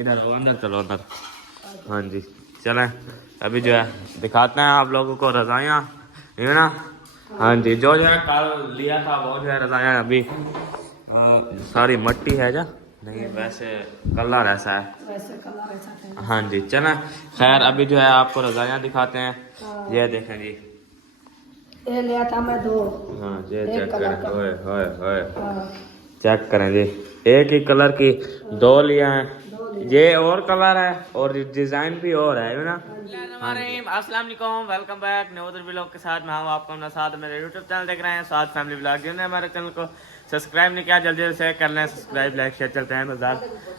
इधर आओ, अंदर चलो अंदर। हाँ जी चलें, अभी जो है दिखाते हैं आप लोगों को रज़ायाँ, है ना। हाँ जी, जो है कल लिया था वो जो है रज़ायाँ अभी सारी मट्टी है जा नहीं, वैसे कलर ऐसा है, वैसे कलर ऐसा है। हाँ जी चलें। खैर अभी जो है आपको रज़ायाँ दिखाते हैं। ये देखें जी, ये लिया था मैं 2। हाँ ये एक चेक कलर करें, का। होए होए होए, हाँ, चेक करें जी, एक ही कलर की 2 लिया है। 2 लिया। ये और कलर है और डिजाइन भी और है ना। अस्सलाम वालेकुम, वेलकम बैक नवोदर व्लॉग के साथ मैं हूं आपको अपना साथ मेरे यूट्यूब चैनल देख रहे हैं साथ फैमिली व्लॉग। जिन्होंने हमारे चैनल को सब्सक्राइब नहीं किया जल्दी से कर लें सब्सक्राइब, लाइक शेयर। चलते हैं बाजार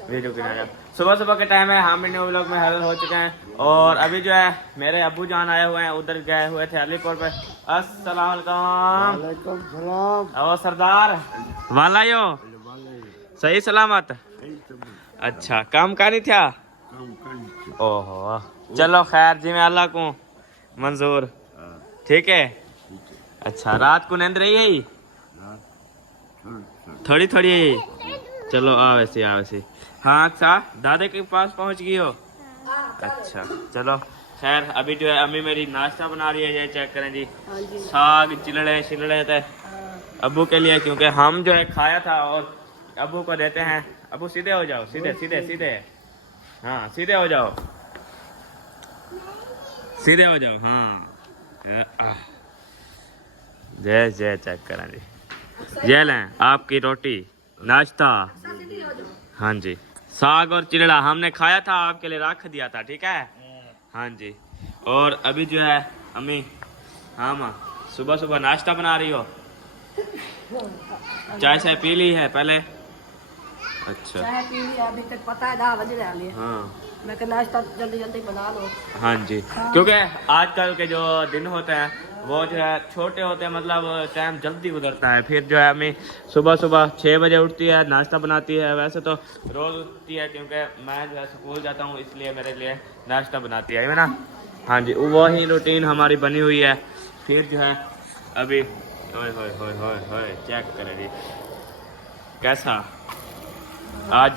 वीडियो के नजर। सुबह सुबह के टाइम है, हम भी न्यू व्लॉग में हाजिर हो चुके हैं और अभी जो है मेरे अब्बू जान आए हुए हैं, उधर गए हुए थे अलीपुर पे। अस्सलाम वालेकुम। और सरदार वाला यो सही सलामत। अच्छा काम का नहीं था। ओहो चलो खैर जी, मैं अल्लाह को मंजूर, ठीक है। अच्छा रात को नींद रही है थोड़ी थोड़ी, चलो आ वैसे आ वैसे। हाँ अच्छा दादे के पास पहुंच गई हो। अच्छा चलो खैर अभी जो है अम्मी मेरी नाश्ता बना रही है, ये चेक करें जी, साग चिलड़े शिलड़े थे अब्बू के लिए, क्योंकि हम जो है खाया था और अब्बू को देते हैं। अब्बू सीधे हो जाओ, सीधे सीधे सीधे, हाँ सीधे हो जाओ, सीधे हो जाओ, हाँ। जय जय चेक करें जी, ये लें आपकी रोटी नाश्ता। हाँ जी साग और चिलड़ा हमने खाया था, आपके लिए रख दिया था, ठीक है। हाँ जी और अभी जो है अम्मी, हाँ माँ सुबह सुबह नाश्ता बना रही हो, चाय शाय पी ली है पहले। अच्छा चाय पी लिया, अभी तक पता है 10 बज रहे हैं। हाँ मैं कहा नाश्ता जल्दी जल्दी बना लो। हाँ जी, क्योंकि आजकल के जो दिन होते हैं वो जो है छोटे होते हैं, मतलब टाइम जल्दी गुजरता है। फिर जो है हमें सुबह सुबह 6 बजे उठती है, नाश्ता बनाती है, वैसे तो रोज़ उठती है क्योंकि मैं जो है स्कूल जाता हूँ, इसलिए मेरे लिए नाश्ता बनाती है ना। हाँ जी वही रूटीन हमारी बनी हुई है। फिर जो है अभी होए होए होए होए होए चेक करें जी कैसा आज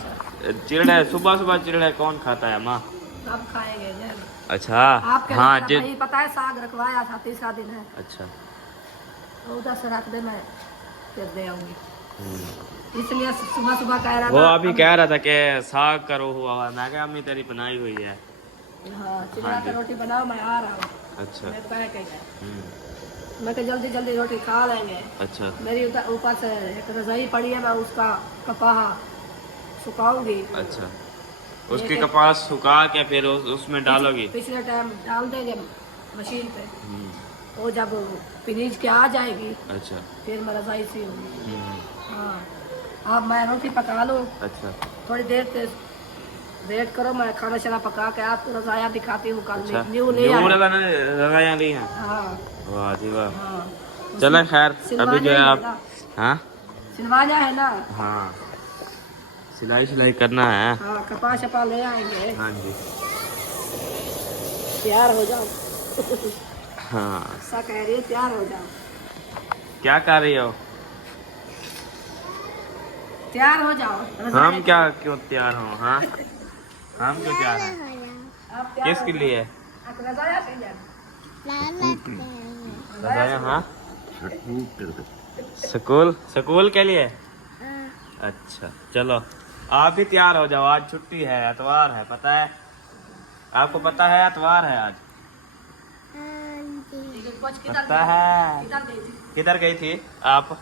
चिड़े, सुबह सुबह चिड़े कौन खाता है माँ। अब खाएंगे जब। अच्छा आपके हाँ लिए भाई पता है साग रखवाया था, 3रा दिन है। अच्छा तो उधर से रख दे, मैं फिर दे आऊंगी। इसलिए सुबह सुबह कह रहा वो था अभी कह रहा था कि साग करो हुआ हुआ, मैं क्या अम्मी तेरी बनाई हुई है। हाँ चिड़ा हाँ का जी। रोटी बनाओ, मैं आ रहा हूँ। अच्छा मैं कह के गया। हम्म, मैं कहा जल्दी जल्दी रोटी खा लेंगे। अच्छा मेरी ऊपर से एक रजाई पड़ी है, मैं उसका कपाहा सुखाऊंगी। अच्छा उसके कपास सुखा के फिर उसमें डालोगी। पिछले टाइम डाल देंगे मशीन पे, हम्म, वो जब पिनीज के आ जाएगी अच्छा फिर मैं रजाई सी होगी। हम्म, हाँ अब मैं रोटी पका लूँ, अच्छा थोड़ी देर से वेट करो, मैं खाना शाना पका के आपको रजाया दिखाती हूँ। कल अच्छा न्यू ले आए। लगाया ली हैं। हाँ वाह जी वाह। हाँ चलो खैर अभी जो है आप, हाँ सिलवाना है ना। हाँ सिलाई सिलाई करना है। हाँ कपा शपा ले आएंगे। हाँ जी तैयार हो जाओ। हाँ ऐसा कह रही है तैयार हो जाओ। क्या कर रही हो। तैयार हो जाओ। हम क्या क्यों तैयार हो, हाँ हम क्यों तैयार हैं, आप तैयार किसके लिए। आप रजाया से जाओ। रजाया हाँ स्कूल स्कूल के लिए। अच्छा चलो आप भी तैयार हो जाओ, आज छुट्टी है, एतवार है, पता है आपको, पता है एतवार है आज, पता है। किधर गई थी आप,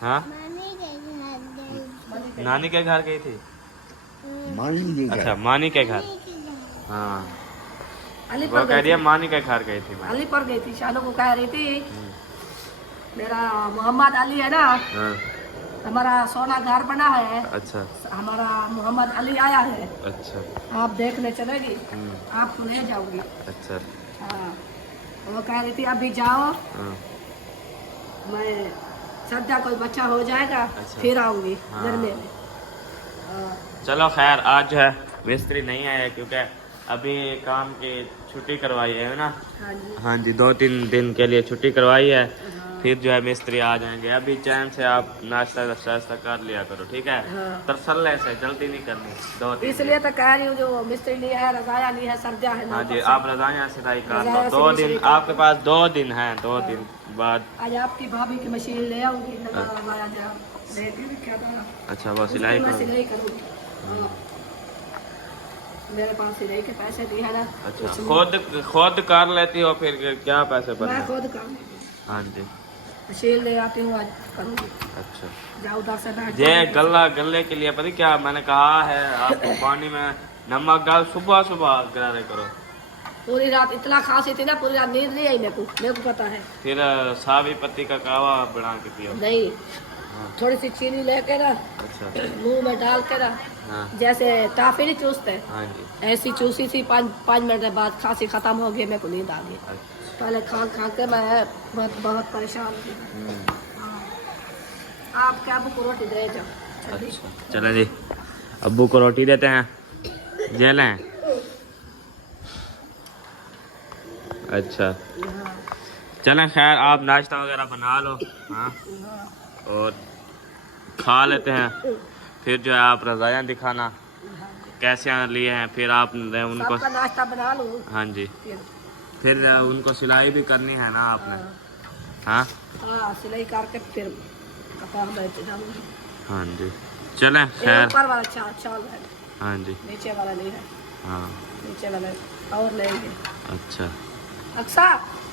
हाँ नानी के घर गई थी। अच्छा मानी के घर, हाँ वो कह रही है मानी के घर गई थी मैं। अली पर गई थी, शानू को कह रही थी मेरा मोहम्मद अली है ना, हाँ हमारा सोना घर बना है। अच्छा हमारा मोहम्मद अली आया है, अच्छा आप देखने चलेगी, आपको ले जाऊंगी। अच्छा हाँ वो कह रही थी अभी जाओ, हाँ मैं सद्या कोई बच्चा हो जाएगा अच्छा। फिर आऊंगी हाँ। घर में। हाँ चलो खैर आज जो है मिस्त्री नहीं आया क्योंकि अभी काम की छुट्टी करवाई है ना। हाँ जी हाँ जी 2-3 दिन के लिए छुट्टी करवाई है। फिर जो है मिस्त्री आ जाएंगे। अभी चैन से आप नाश्ता वाश्ता कर लिया करो, ठीक है? हाँ। तसल्ले से, जल्दी नहीं करनी। 2-3 इसलिए तो कह रही हूँ, जो मिस्त्री नहीं है, रजाया नहीं है, सर्जा है ना। हाँ जी, आप रजाया सिलाई कर लो। रज़ाया 2 दिन सिलाई कर आपके पास, 2 दिन हैं, 2 दिन बाद। आज आपकी भाभी की मशीन ले आऊंगी, रजाया जरा देख के क्या था। अच्छा, वो सिलाई मैं करो। सिलाई करूँगी। हाँ। मेरे पास सिलाई के पैसे दिए है ना। अच्छा, खुद कर लेती हो, फिर क्या पैसे मैं बने? खुद काम हाँ जी, मशीन ले आती हूँ, आज करूँगी। अच्छा। जाओ उधर से बैठ ये गले के लिए पता क्या मैंने कहा है आपको, पानी में नमक डाल सुबह सुबह गरारे करो। पूरी रात इतना खांसी थी ना, पूरी रात नींद नहीं आई मेरे को पता है। फिर सावी पत्ती का कहवा बना के पियो। नहीं, हाँ। थोड़ी सी चीनी लेके ना, अच्छा। मुंह में डाल के ना, हाँ। जैसे टाफी नहीं चूसते, हाँ जी। ऐसी चूसी थी। 5 मिनट के बाद खांसी खत्म हो गई, मेरे को नींद आ गई। अच्छा। पहले खा के मैं बहुत परेशान थी। हाँ। आप क्या अबू को रोटी दे जाओ। अच्छा, चले जी, अब्बू को रोटी देते हैं, जे लें। अच्छा, हाँ। चलें, खैर आप नाश्ता वगैरह बना लो। हाँ, और खा लेते हैं। फिर जो है आप रज़ायाँ दिखाना कैसे लिए हैं, फिर आप उनको सबका नाश्ता बना लूँ। हाँ जी, फिर उनको सिलाई भी करनी है ना आपने। हाँ हाँ, सिलाई करके फिर कपड़ा बैठ जाऊंगी। हाँ जी, चलें, खैर। ऊपर वाला चाल है, हाँ जी, नीचे वाला नहीं है। हाँ, नीचे वाला और लेंगे। अच्छा। अक्सा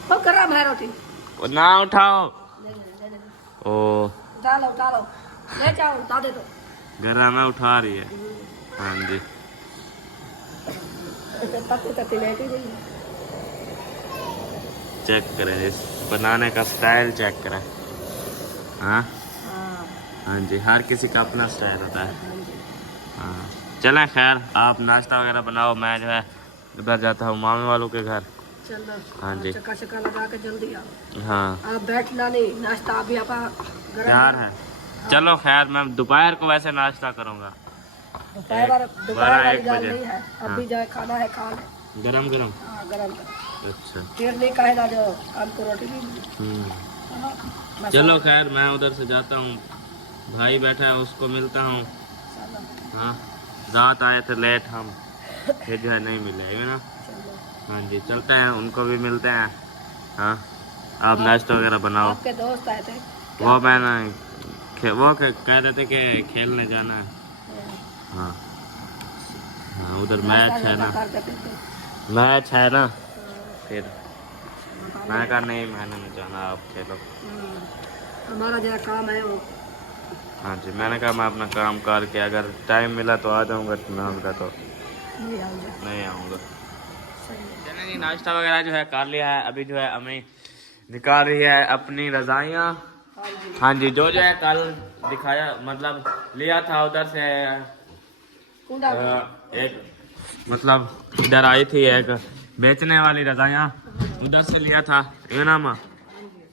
वो गरम है रोटी। ना उठाओ। ओ, उठा लो, ले जाओ, उठा दे दो। गरम है, उठा रही है। हाँ जी, तत्ती लेके गई। चेक करें इस बनाने का स्टाइल, चेक करें। हाँ हाँ हाँ जी, हर किसी का अपना स्टाइल होता है। हाँ जी। हाँ, चलें, खैर आप नाश्ता वगैरह बनाओ, मैं जो है उधर जाता हूँ मामे वालों के घर। चलो। हाँ जी। चक्का लगा के जल्दी आओ। हाँ, आप बैठना नहीं, नाश्ता अभी आप प्यार है। चलो, खैर मैं दोपहर को वैसे नाश्ता करूँगा। दोपहर वाली गाल नहीं है, अभी जाए खाना है, खा ले। गरम गरम। हाँ, गरम। अच्छा। फिर नहीं कहेगा जो हमको रोटी नहीं। हाँ, चलो, खैर मैं उधर से जाता हूँ, भाई बैठा है, उसको मिलता हूँ। चलो। हाँ, रात आए थे लेट हम, फिर जो है नहीं मिले, है ना। चलो। हाँ जी, चलते हैं, उनको भी मिलते हैं। हाँ, आप नाश्ता वगैरह बनाओ। आपके दोस्त आए थे? वो वो कह रहे थे कि खेलने जाना है। हाँ हाँ, उधर मैच है ना, मैच है ना, फिर मैं कहा नहीं, मैंने नहीं जाना, आप खेलो। हमारा जरा काम है वो। हाँ जी, मैंने कहा मैं अपना काम करके अगर टाइम मिला तो आ जाऊँगा, ना मिला तो नहीं आऊँगा। चलिए जी, नाश्ता वगैरह जो है कर लिया है। अभी जो है अम्मी निकाल रही है अपनी रज़ाइयाँ। हाँ जी, जो है कल दिखाया, मतलब लिया था उधर से, एक मतलब इधर आई थी एक बेचने वाली रज़ाइयाँ, उधर से लिया था, ये ना माँ।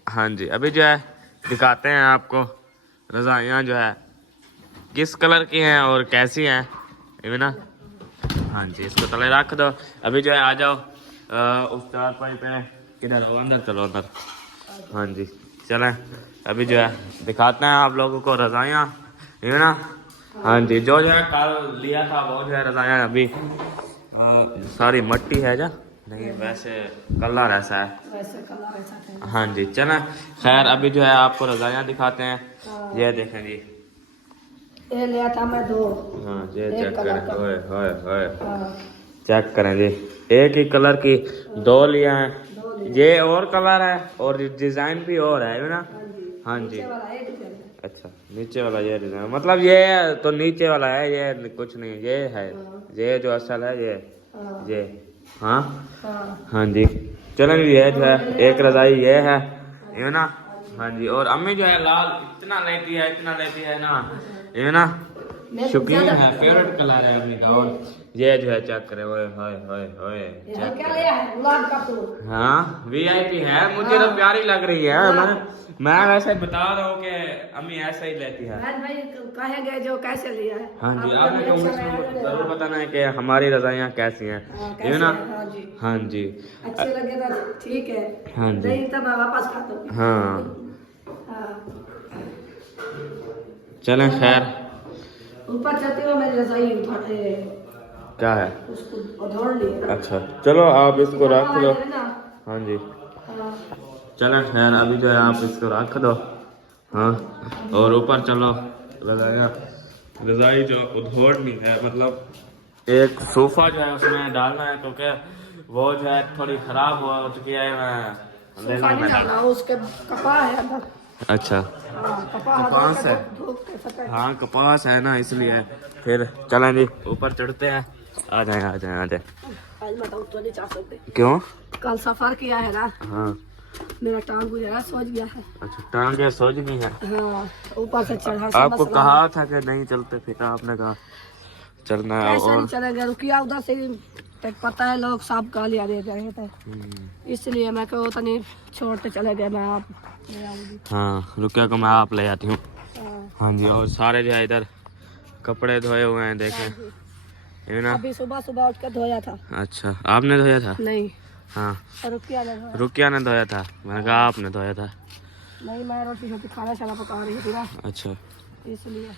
हाँ जी, अभी जो है दिखाते हैं आपको रज़ाइयाँ जो है किस कलर की हैं और कैसी हैं, ये ना। हाँ जी, इसको तले रख दो। अभी जो है आ जाओ उस चारपाई पे, किधर हो, अंदर चलो, अंदर। हाँ जी, चलें, अभी जो है दिखाते हैं आप लोगों को रज़ाइयाँ, ये ना। हाँ जी, जो है कल लिया था वो जो है रज़ाइयाँ अभी सारी मट्टी है जा नहीं, वैसे कलर ऐसा है। वैसे कलर ऐसा था। हाँ जी, चलें, खैर अभी जो है आपको रज़ाइयाँ दिखाते हैं। ये देखें जी, ये लिया था मैं 2। हाँ, ये चेक करें, ओए ओए ओए, हाँ, चेक करें जी, एक ही कलर की 2 लिया है। ये और कलर है और डिज़ाइन भी और है ना। हाँ जी, अच्छा, नीचे वाला ये डिज़ाइन, मतलब ये तो नीचे वाला है, ये कुछ नहीं, ये है, ये जो असल है ये। हाँ हाँ जी, चलें, ये जो है एक रज़ाई ये है, ये ना। हाँ जी, और अम्मी जो है लाल इतना लेती है ना, ये ना, शौकीन है, फेवरेट कलर है अम्मी का। और ये जो है चेक करें, ओए होए होए होए, चेक क्या लिया है? गुलाब का फूल। हाँ, VIP है, मुझे तो प्यारी लग रही है। मैं वैसे बता रहा हूँ कि अम्मी ऐसा ही लेती है। भाई कहेंगे जो कैसे लिया है। हाँ जी, आपने कमेंट्स में जरूर बताना है कि हमारी रज़ाइयाँ कैसी हैं, ये ना। हाँ जी, अच्छे लगे तो ठीक है, हाँ जी, नहीं तो मैं वापस खाता हूँ। हाँ चलें खैर। ऊपर चलते हो मेरी रजाई क्या है? उसको धोड़ लिए। अच्छा चलो आप इसको रख दो। ना। हाँ जी हाँ। चलें खैर, अभी जो है आप इसको रख दो। हाँ और ऊपर चलो, रजाई जो उधोड़नी है, मतलब एक सोफा जो है उसमें डालना है, क्योंकि वो जो है थोड़ी खराब हो चुकी है। मैं ले पानी लूँगा। डालना उसके कपा है अंदर। अच्छा हाँ, कपास है। हाँ कपास है ना, इसलिए। फिर चलें जी ऊपर चढ़ते हैं। आ जाए आ जाए आ जाए। आज मैं तो नहीं जा सकते। क्यों? कल सफर किया है ना, हाँ मेरा टांग गुजरा सोच गया है। अच्छा टांग है, सोच नहीं है। हाँ ऊपर से चढ़ा। आपको कहा था कि नहीं चलते, फिर आपने कहा चलना है। कैसे और नहीं चलेंगे, रुकिया उधर से पता है लोग सब गालियाँ दे रहे थे, इसलिए मैं कहो तो नहीं छोड़ते चले गए। मैं आप ले आऊंगी। हाँ रुकिया को मैं आप ले आती हूँ। हाँ। हाँ जी और सारे जो है इधर कपड़े धोए हुए हैं, देखें ये ना। अभी सुबह सुबह उठ कर धोया था। अच्छा आपने धोया था? नहीं हाँ रुकिया ने धोया। रुकिया ने धोया था, मैंने कहा आपने धोया था। नहीं मैं रोटी शोटी खाना शाना पका रही थी ना, अच्छा इसलिए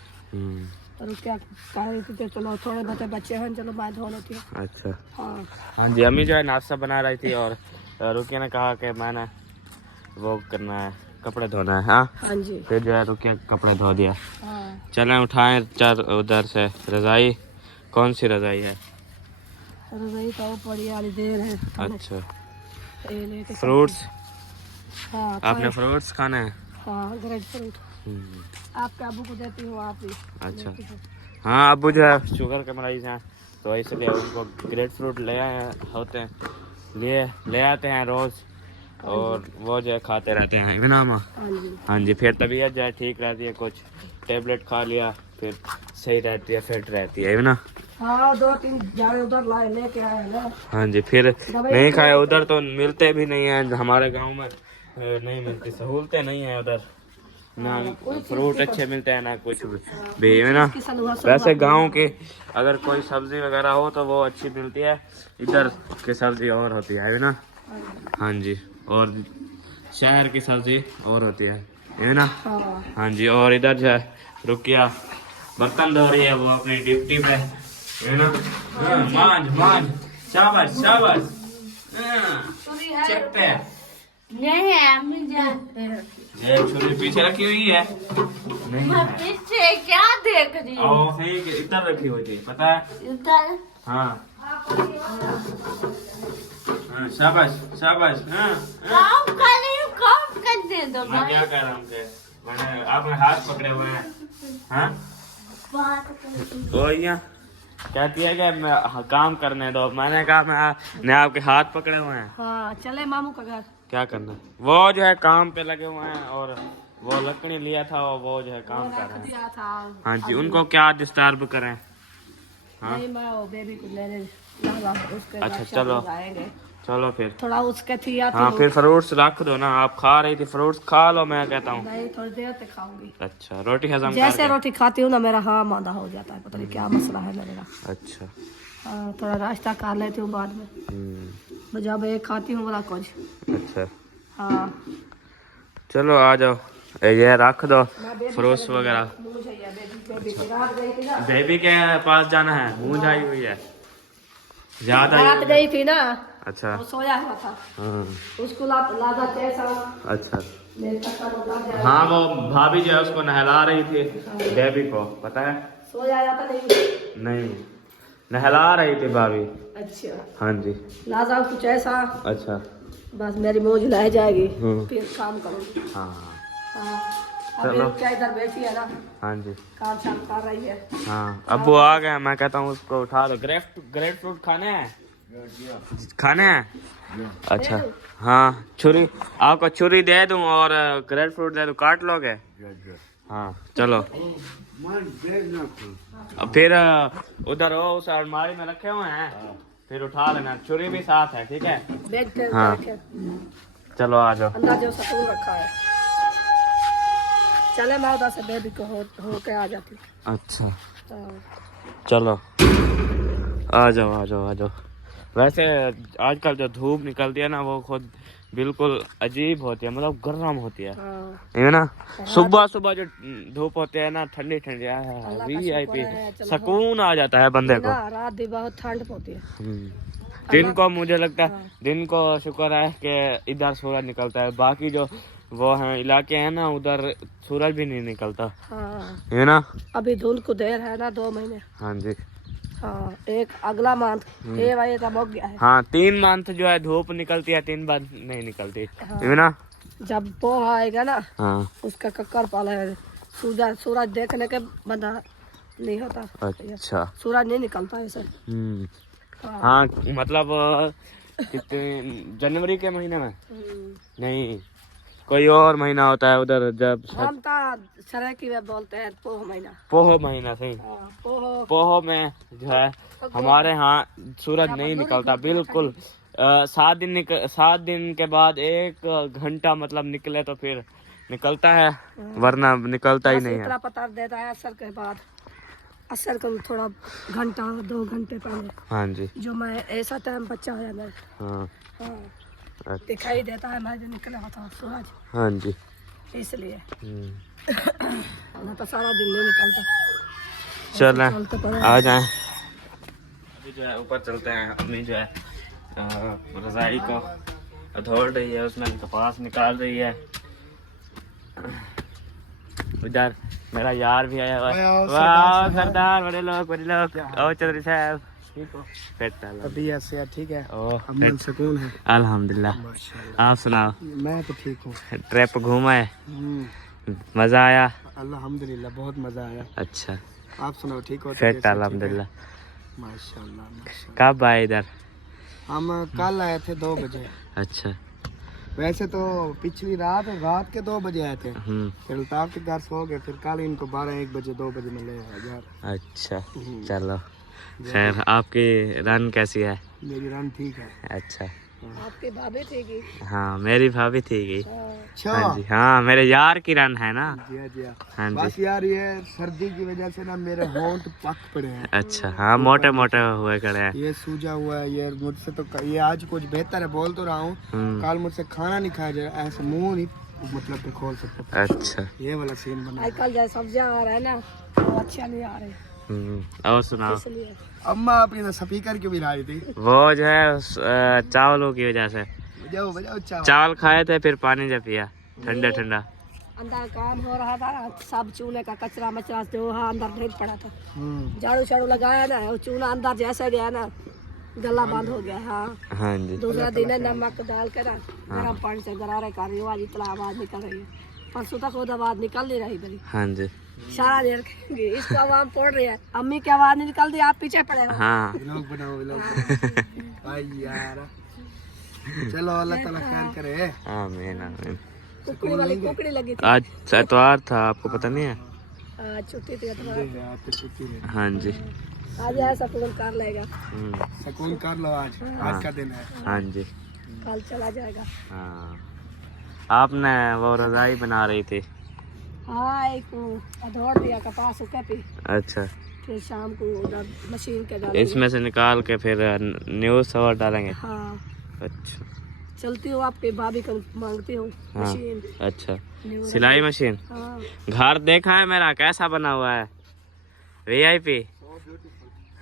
तो रुकिया कह रही थी कि चलो थोड़े बहुत बच्चे हैं, चलो मैं धो लेती हूँ। अच्छा हाँ। हाँ जी अम्मी जो है नाश्ता बना रही थी, और रुकिया ने कहा कि मैंने वो करना है, कपड़े धोना है। हाँ हाँ जी। फिर जो है रुकिया कपड़े धो दिया। हाँ। चलें उठाएं चार उधर से रज़ाई। कौन सी रज़ाई है? रज़ाई तो बड़ी वाली देर है। अच्छा ये लेके फ्रूट्स। हाँ आपने फ्रूट्स खाने हैं? हाँ ग्रेप फ्रूट आपके अबू को देती हूँ, आप ही। अच्छा हाँ अबू जो है शुगर के मरीज हैं, तो इसलिए उनको ग्रेप फ्रूट ले आए होते हैं, ले आते हैं रोज़, और वो जो है खाते रहते हैं बिना माँ। हाँ जी। हाँ जी फिर तबीयत जो है ठीक रहती है, कुछ टेबलेट खा लिया फिर सही रहती है, फिट रहती है ना। हाँ 2-3 जाड़े उधर लाए लेके आए ना। हाँ जी फिर नहीं खाए, उधर तो मिलते भी नहीं है, हमारे गांव में नहीं मिलती, सहूलतें नहीं है उधर ना, फ्रूट अच्छे मिलते हैं ना कुछ भी है ना। वैसे गांव के अगर कोई सब्जी वगैरह हो तो वो अच्छी मिलती है, इधर की सब्जी और होती है ना। हाँ जी और शहर की सब्जी और होती है ना। हाँ जी और इधर जो है रुकिया बर्तन धो रही है, वो अपनी डिप्टी पे है ना। मांझ मांझ, शाबाश शाबाश। चेक पे नहीं है मुझे। ये छुरी पीछे रखी हुई है। नहीं मैं पीछे क्या देख रही हूँ? और है कि इधर रखी हुई थी, पता है? इधर। हाँ हाँ शाबाश शाबाश। हाँ काम कर रही हूँ, काम करने दो मैं क्या कह रहा हूँ कि मैंने आपने हाथ पकड़े हुए हैं। हाँ बात कर। तो यहाँ कहती है कि मैं काम करने दो, मैंने कहा मैंने आपके हाथ पकड़े हुए हैं। हाँ चले मामू का घर। क्या करना है? वो जो है काम पे लगे हुए हैं, और वो लकड़ी लिया था और वो जो है काम कर रहे हैं। दिया था। हाँ जी उनको क्या डिस्टर्ब करें। हाँ नहीं मैं वो बेबी को लेने लगा, उसके बाद अच्छा शाम चलो को आएंगे। चलो फिर। थोड़ा उसके थी या हाँ फिर फ्रूट्स रख दो ना, आप खा रही थी फ्रूट्स खा लो, मैं कहता हूँ। नहीं थोड़ी देर तक खाऊंगी। अच्छा रोटी हजम जैसे करके। रोटी खाती हूँ ना मेरा हाँ मांदा हो जाता है, पता नहीं क्या मसला है मेरा। अच्छा हाँ थोड़ा नाश्ता कर लेती हूँ बाद में, जब एक खाती हूँ बड़ा कुछ। अच्छा हाँ चलो आ जाओ, ये रख दो फ्रूट्स वगैरह। बेबी के पास जाना है, गूंज आई हुई है ज्यादा। रात गई थी ना, अच्छा वो सोया हुआ था, हाँ उसको लादा कैसा अच्छा मेरे तक का जाए। हाँ वो भाभी जो है उसको नहला रही थी, बेबी को पता है? सोया जाता नहीं। नहीं नहला रही थी भाभी। अच्छा हाँ जी लाजा कुछ ऐसा, अच्छा बस मेरी मौज लह जाएगी, फिर काम करूँगी। हाँ हाँ अभी क्या इधर बैठी है ना, हाँ जी काम शाम कर रही है। हाँ अब वो आ गया, मैं कहता हूँ उसको उठा दो। ग्रेप फ्रूट खाने हैं? खाने हैं? अच्छा हाँ छुरी, आपको छुरी दे दूं और ग्रेप फ्रूट दे दूं, काट लोगे? हाँ चलो अब फिर उधर हो उस अलमारी में रखे हुए हैं, फिर उठा लेना, छुरी भी साथ है ठीक है। बैग के हाँ। रखे चलो आ जाओ। अंदर जो सकून रखा है। चले मैं उधर से बेबी को हो के आ जाती हूँ। अच्छा हाँ। चलो आ जाओ आ जाओ आ जाओ। वैसे आजकल जो धूप निकलती है ना, वो खुद बिल्कुल अजीब होती है, मतलब गर्म होती है, हाँ, है ना। सुबह सुबह जो धूप होती है ना, ठंडी ठंडी अल्लाह का VIP शुक्र है, चलो सुकून आ जाता है बंदे को। ना, रात भी बहुत ठंड होती है। दिन को मुझे लगता है हाँ। दिन को शुक्र है कि इधर सूरज निकलता है, बाकी जो वो हैं इलाके हैं ना उधर सूरज भी नहीं निकलता, हाँ, है ना। अभी धुंध को देर है ना, 2 महीने। हाँ जी। हाँ, एक अगला मंथ 6 बजे तक हो गया है। हाँ 3 मंथ जो है धूप निकलती है, 3 बार नहीं निकलती, हाँ। है ना। जब पोहा आएगा ना, हाँ उसका कक्कर पाला है, सूरज देखने के बंदा नहीं होता। अच्छा। सूरज नहीं निकलता ऐसे। हाँ। हाँ मतलब कितने जनवरी के महीने में नहीं, कोई और महीना होता है उधर जब हम तो सरायकी में बोलते हैं पोह महीना। पोह महीना सही। हाँ, पोह पोह में जो है हमारे यहाँ सूरज नहीं निकलता बिल्कुल। 7 दिन के बाद 1 घंटा मतलब निकले तो फिर निकलता है, वरना निकलता ही नहीं है। इतना पता देता है असर के बाद, असर को थोड़ा घंटा 2 घंटे पहले। हाँ जी। जो मैं ऐसा टाइम बच्चा है मेरे। हाँ हाँ, अच्छा। दिखाई देता है मैं जो निकला होता सूरज, हाँ जी। इसलिए ना तो सारा दिन नहीं निकलता। चलें चलते पड़े। आ जाएं। अभी जो है ऊपर चलते हैं। अम्मी जो है रजाई को धोड़ रही है, उसमें कपास निकाल रही है। उधर मेरा यार भी आया हुआ है। वाह सरदार, बड़े लोग आओ चौधरी साहब। अभी ऐसे ठीक है, ओह अमन सुकून है। अल्हम्दुलिल्लाह। आप सुनाओ, मैं तो ठीक हूँ। ट्रिप घूमा है, मजा आया? अल्हम्दुलिल्लाह बहुत मजा आया। अच्छा, आप सुनाओ ठीक हो? फिट अल्हम्दुलिल्लाह। माशाल्लाह माशाल्लाह। कब आए इधर? हम कल आए थे 2 बजे। अच्छा। वैसे तो पिछली रात के 2 बजे आए थे, फिर अल्ताफ के घर सो गए, फिर कल इनको 12-1 बजे 2 बजे मिले यार। अच्छा चलो खैर। आपकी रन कैसी है? मेरी रन ठीक है। अच्छा। आपकी भाभी थी कि? हाँ मेरी भाभी थी गई। अच्छा हाँ जी। हाँ मेरे यार की रन है ना। जी जी। हाँ बस जी। यार ये सर्दी की वजह से ना मेरे होंठ पक पड़े हैं। अच्छा हाँ, मोटे मोटे हुए खड़े हैं। ये सूजा हुआ है ये मुझसे, तो ये आज कुछ बेहतर है, बोल तो रहा हूँ। कल मुझसे खाना नहीं खाया जाए, ऐसे मुंह नहीं मतलब पे खोल सकता। अच्छा। ये वाला सीन बना। आजकल जो सब्जियां आ रहे हैं ना वो अच्छा नहीं आ रहे, और सुनाओ। इसलिए। अम्मा अपनी स्पीकर क्यों मिलाई थी? वो जो है चावलों की वजह से। बजाओ बजाओ चावल। चावल खाए थे, फिर पानी जब पिया ठंडा ठंडा। अंदर काम हो रहा था ना, सब चूल्हे का कचरा मचरा जो वहाँ अंदर ढेर पड़ा था, झाड़ू झाड़ू लगाया ना, वो चूल्हा अंदर जैसे गया ना गला बंद हो गया। हाँ हाँ जी। दूसरा दिन है नमक डाल कर ना गर्म पानी से गरारे कर रही, आज इतना आवाज निकल रही है। परसों तक वो आवाज निकल नहीं रही मेरी। हाँ जी। सारा देर रखेंगे, इसको आवाज पड़ रही है, अम्मी की आवाज नहीं निकलती, आप पीछे पड़े हो। हाँ व्लॉग बनाओ व्लॉग। भाई यार चलो अल्लाह ताला खैर करे। आमीन आमीन। कुकड़ी वाली कुकड़ी लगी थी। आज एतवार था, आपको पता नहीं है? आज छुट्टी थी तो यार तो छुट्टी है। हाँ जी। आज ऐसा फोन कर लेगा। सुकून कर लो आज, आज का दिन है। हाँ जी। कल चला जाएगा। हाँ आपने वो रजाई बना रही थी? हाँ एक दौड़ दिया कपास सूखे पे, अच्छा। फिर शाम को उधर मशीन के डालेंगे। इसमें से निकाल के फिर न्यूज़ और डालेंगे? हाँ अच्छा। चलती हूँ आपके भाभी को मांगती हूँ हाँ। मशीन। अच्छा सिलाई मशीन। हाँ घर देखा है मेरा कैसा बना हुआ है? VIP।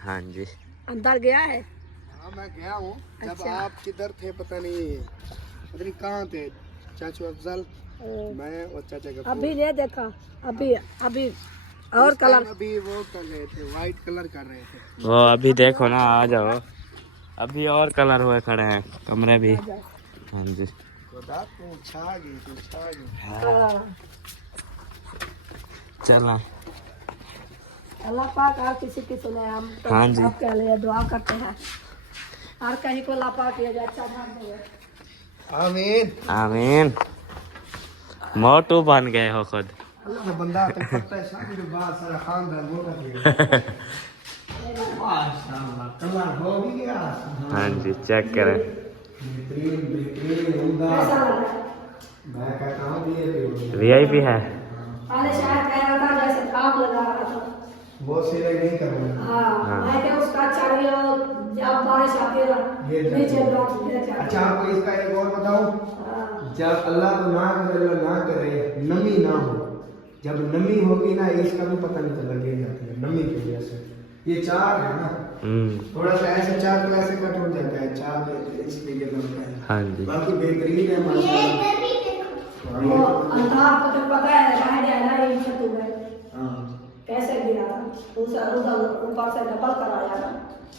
हाँ जी। अंदर गया है। हाँ मैं गया हूँ। जब अच्छा। आप किधर थे पता नहीं कहाँ थे, चाचू अफजल, मैं और चाचा का। अभी नहीं देखा, अभी अभी और कलर। अभी वो कर रहे थे, व्हाइट कलर कर रहे थे। वो अभी देखो ना, आ जाओ। अभी और कलर हुए खड़े हैं कमरे भी। हाँ जी। खुदा तू छा गई। हाँ। चला। अल्लाह पाक हर किसी की सुने, हम तो हाँ जी। आपके लिए दुआ करते हैं, हर कहीं को अल्लाह पाक ये अच्छा ध्यान देवे। आमीन आमीन। मोटू बन गए हो खुद। अल्लाह का बंदा तो पता है शादी के बाद सारा खानदान मोटा किया। माशाल्लाह कलर हो भी गया। हाँ जी चेक करें। बेहतरीन उम्दा। मैं क्या कहाँ दिए VIP है। पहले शायद कह रहा था जैसे आप लगा रहा था, वो सिलाई नहीं करूँगा। हाँ मैं क्या उसका अच्छा नहीं हो जब बारिश आती है ये नीचे जाते। अच्छा आपको इसका एक और बताऊं, जब अल्लाह तो ना करे, अल्लाह ना करे नमी ना हो, जब नमी होगी ना इसका भी पता नहीं चला गिर जाती है नमी की वजह से। ये चार है ना, थोड़ा सा ऐसे चार तो ऐसे कट हो जाता है, चार में इसलिए गिर जाता है। हाँ जी, बाकी बेहतरीन है माशाल्लाह। वो अल्ताफ को तो पता है रह जाए ना ये छत में हाँ कैसे गिरा था, उधर ऊपर से डबल कराया था,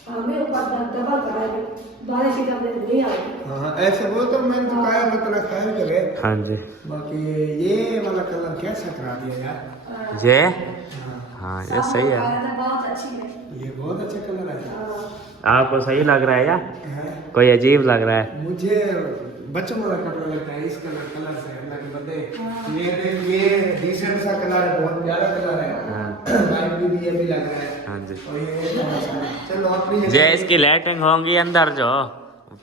हमें ऊपर डबल कराया, बारिश की कपड़े नहीं आई। हाँ ऐसे वो तो मैंने तो कहा अल्लाह ताला खैर करे। हाँ जी। बाकी ये वाला कलर कैसा करा दिया यार। ये हाँ ये सही है, बहुत अच्छी है, ये बहुत अच्छा कलर है। आपको सही लग रहा है या कोई अजीब लग रहा है? मुझे बच्चों वाला कपड़ा लगता है इस कलर से, अल्लाह के बंदे। ये डिसेंट सा कलर है, बहुत प्यारा कलर है। वाइट भी ये भी लग रहा है। हाँ जी। और ये चलो अपनी जे इसकी लाइटिंग होंगी अंदर जो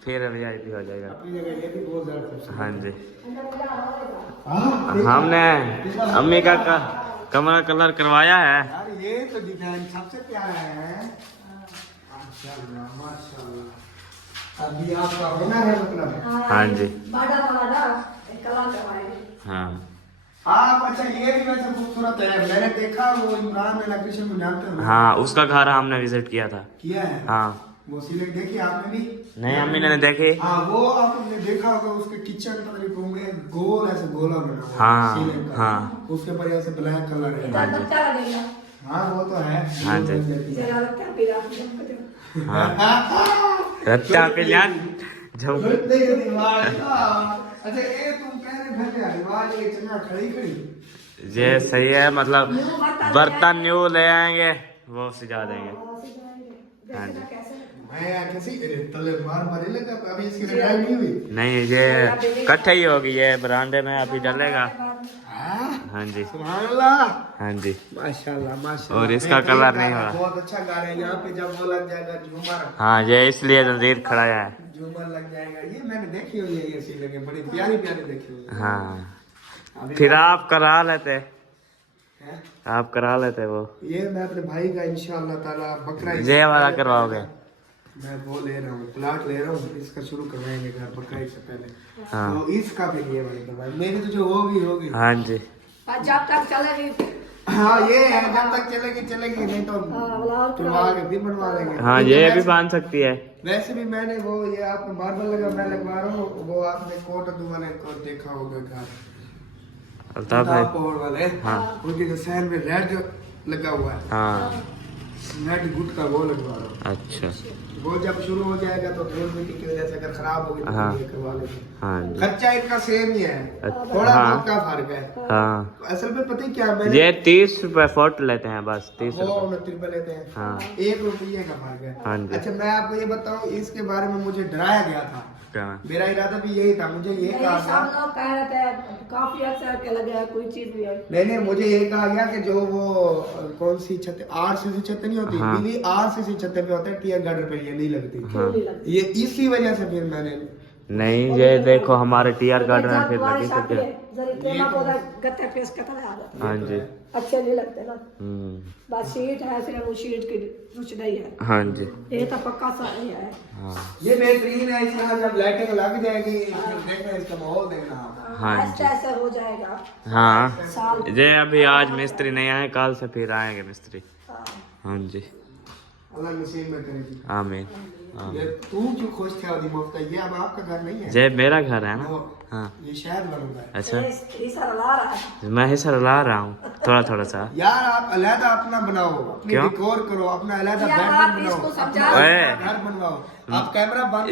फिर वीआईपी हो जाएगा। अपनी जगह ये भी बहुत ज्यादा खूबसूरत हाँ जी। हाँ हमने अम्मी का कमरा कलर करवाया है। यार ये तो डिजाइन सबसे प्यारा है। माशाल्लाह माशाल्लाह। अभी आपका होना है मतलब। हाँ जी। बड़ा बड़ा कलर करवाएंगे। हाँ आप अच्छा ये भी वैसे खूबसूरत है, मैंने देखा वो इमरान इलेक्ट्रिशियन को जानते हो? हाँ उसका घर हमने विजिट किया था। किया है। हाँ वो सीलिंग देखी आपने भी? नहीं अम्मी ने देखी। हाँ वो आपने देखा होगा, उसके किचन पता नहीं रूम में गोल ऐसे गोला बना हुआ है हाँ, सीलिंग का। हाँ। उसके ऊपर ऐसे ब्लैक कलर है। इधर बच्चा लगेगा। हाँ वो तो है। हाँ जी। जरा लगता पीला रत्ता पिलियन झुम। अच्छा ये तुम कह रहे घर में रिवाज ये चना खड़ी खड़ी ये सही है, मतलब बर्तन न्यू ले आएंगे वो सिजा देंगे। हाँ जी। मैं यार कैसे तले मार मारे लगा, अभी इसकी लड़ाई नहीं हुई। नहीं ये इकट्ठे ही होगी, ये बरामदे में अभी डलेगा। हाँ जी सुभान अल्लाह। हाँ जी। माशाल्लाह माशाल्लाह। और इसका कलर नहीं हुआ। बहुत अच्छा गा रहे हैं, यहाँ पे जब वो लग जाएगा झूमर। हाँ ये इसलिए जल्दीर खड़ाया है। झूमर लग जाएगा, ये मैंने देखी हुई है, ये सीलिंग बड़ी प्यारी प्यारी देखी हुई है। हाँ फिर आप करा लेते, हैं? आप करा लेते वो। ये मैं अपने भाई का इंशाअल्लाह ताला बकरा ये वाला करवाओगे? मैं वो ले रहा हूँ, प्लाट ले रहा हूँ, इसका शुरू करवाएंगे घर बकरा से पहले। हाँ। तो इसका भी ये वाली करवाएंगे, मेरी तो जो होगी होगी। हाँ जी। जब तक चलेगी। हाँ ये है, जब तक चलेगी चलेगी, नहीं तो तुरवा के भी बनवा लेंगे। हाँ ये भी बांध सकती है। वैसे भी मैंने वो ये आपको मार्बल लगा मैं लगवा रहा हूँ, वो आपने कोट वाले को देखा होगा घर अल्ताफ है। पौड़ वाले। हाँ। उनके जो सैन में रेड जो लगा हुआ है, हाँ नेट गुट का वो लगवा रहा हूँ। अच्छा। वो जब शुरू हो जाएगा तो धूल मिट्टी की वजह से अगर खराब होगी तो हाँ। ये करवा लेंगे। हाँ जी। खर्चा इनका सेम ही है, अच्छा, थोड़ा हाँ। बहुत का फर्क है। हाँ असल में पता है क्या, मैंने ये 30 रुपए फुट लेते हैं बस, 30 वो रुपए। 29 रुपए लेते हैं। हाँ 1 रुपये का फर्क है। हाँ जी। अच्छा मैं आपको ये बताऊं, इसके बारे में मुझे डराया गया था। क्या? मेरा इरादा भी यही था, मुझे ये कहा था, सब लोग कह रहे थे काफी अक्सर के लगे है कोई चीज भी है। नहीं मुझे ये कहा गया कि जो वो कौन सी छत RCC छत नहीं होती, हाँ। बिल्ली RCC छत पे होता है, टीयर गार्डर पे ये नहीं लगती। हाँ। ये इसी वजह से फिर मैंने नहीं ये देखो हमारे टीआर गार्डन में फिर लगी सकती है। हाँ जी। अच्छे नहीं लगते ना, हम्म। बस शीट है सिर्फ वो शीट की कुछ नहीं है, हाँ जी। ये तो पक्का सा ही है। हाँ ये बेहतरीन है, इसमें जब लाइटिंग लग जाएगी फिर देखना इसका माहौल देखना आप। हाँ ऐसे जी। ऐसे हो जाएगा हाँ साल। ये अभी आज मिस्त्री नहीं आए, कल से फिर आएंगे मिस्त्री। हाँ। हाँ जी अल्लाह नसीब में करेगी। आमीन ये आमीन। तू क्यों खुश थे आदि मुफ्ता, ये अब आपका घर नहीं है, ये मेरा घर है ना। वो हाँ ये शहर बनूंगा। अच्छा हिस्सा ला रहा है। मैं हिस्सा ला रहा हूँ थोड़ा थोड़ा सा। यार आप अलहदा अपना बनाओ, अपनी क्यों? डेकोर करो, अपना अलहदा यार, बेडरूम आप बनाओ, इसको अपना समझाओ। ए। घर बनवाओ, आप कैमरा बंद